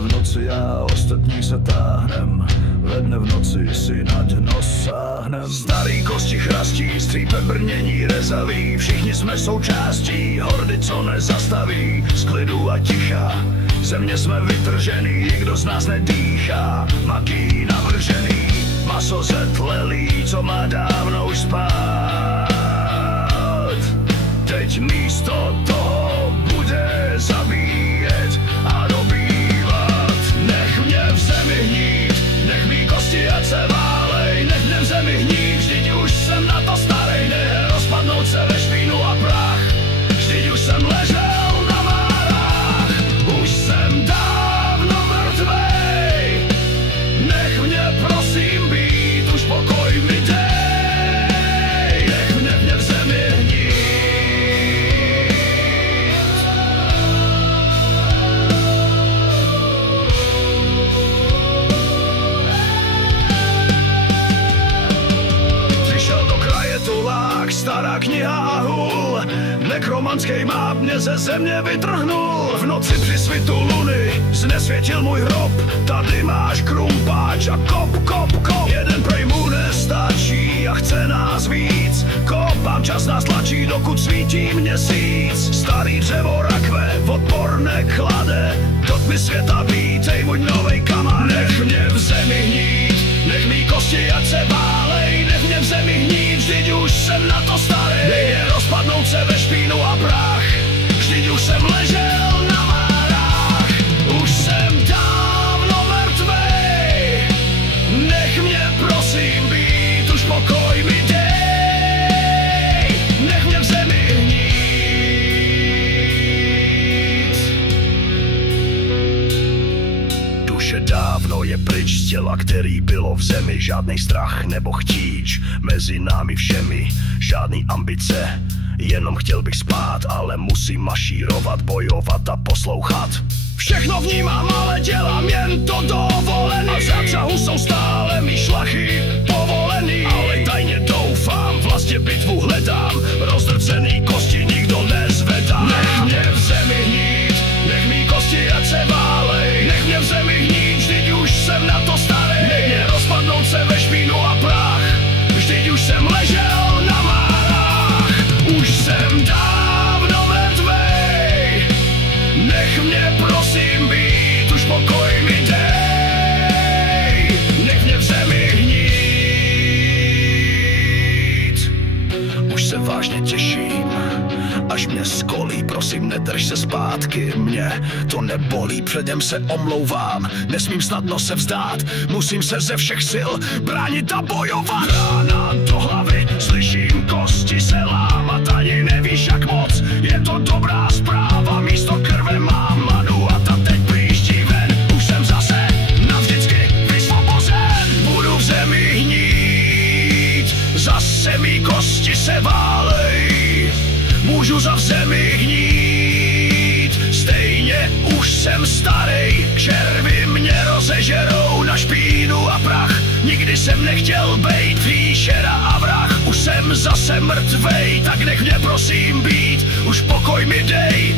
v noci a ostatní se táhnem. Ve dne v noci si na dno sáhnem. Starý kosti chrastí, střípem brnění rezaví. Všichni jsme součástí hordy, co nezastaví. Z klidu a ticha, země jsme vytržený. Nikdo z nás nedýchá, magii navržený. Maso zetlelý, co má dávno už spát. Teď místo toho bude zabíjet a dobývat. Nech mě v zemi hnít, nech mý kosti ať se válej. Nech mě v zemi hnít, vždyť už jsem na to starej. Nech rozpadnout se ve špínu a prach, vždyť už jsem ležel na márách. Už jsem dávno mrtvej, nech mě prosím být, už pokoj mi dej. Nech mě v zemi hnít. Stará kniha a hůl, nekromanský máp mě ze země vytrhnul. V noci při svitu luny znesvětil můj hrob. Tady máš krumpáč a kop, kop, kop. Jeden prej mu nestačí a chce nás víc. Kopám, čas nás tlačí, dokud svítí měsíc. Starý dřevo rakve, odporné klade. Do tmy světa vítej, můj novej kamarád. Nech mě v zemi hnít, nech mý kosti ať se válej. Nech mě v zemi hnít, vždyť už jsem na to starý. Nech mě rozpadnout se ve špínu a prach, vždyť už jsem ležel na márách. Už jsem dávno mrtvej, nech mě prosím být, už pokoj mi dej. Nech mě v zemi hnít. Duše dávno je pryč z těla, který bylo v zemi. Žádnej strach nebo chtíč mezi námi všemi, žádný ambice, jenom chtěl bych spát, ale musím mašírovat, bojovat a poslouchat. Všechno vnímám, ale dělám jen to dovolený. A za přahu jsou stále mý šlachy povolený. Ale tajně doufám, vlastně bitvu hledám. Rozdrcený kosti nikdo nezvedá. Nech mě v zemi hnít, nech mý kosti ať se válej. Nech mě v zemi hnít, vždyť už jsem na to starý. Nech mě rozpadnout se ve špínu a prach, vždyť už jsem ležel na márách. Už jsem dávno mrtvej, nech mě prosím být, už pokoj mi dej. Nech mě v zemi hnít. Už se vážně těším, až mě skolí, prosím nedrž se zpátky. Mě to nebolí, předem se omlouvám. Nesmím snadno se vzdát, musím se ze všech sil bránit a bojovat. Rána do hlavy, slyším kosti se lámat. Ani nevíš jak moc, je to dobrá zpráva. Místo krve mám manu a ta teď přijíždí ven. Už jsem zase navždycky vysvobozen. Budu v zemi hnít, zase mý kosti se válej. Můžu za v zemi hnít, stejně už jsem starý. Červy mě rozežerou na špínu a prach. Nikdy jsem nechtěl bejt příšera a vrah. Už jsem zase mrtvej, tak nech mě prosím být, už pokoj mi dej.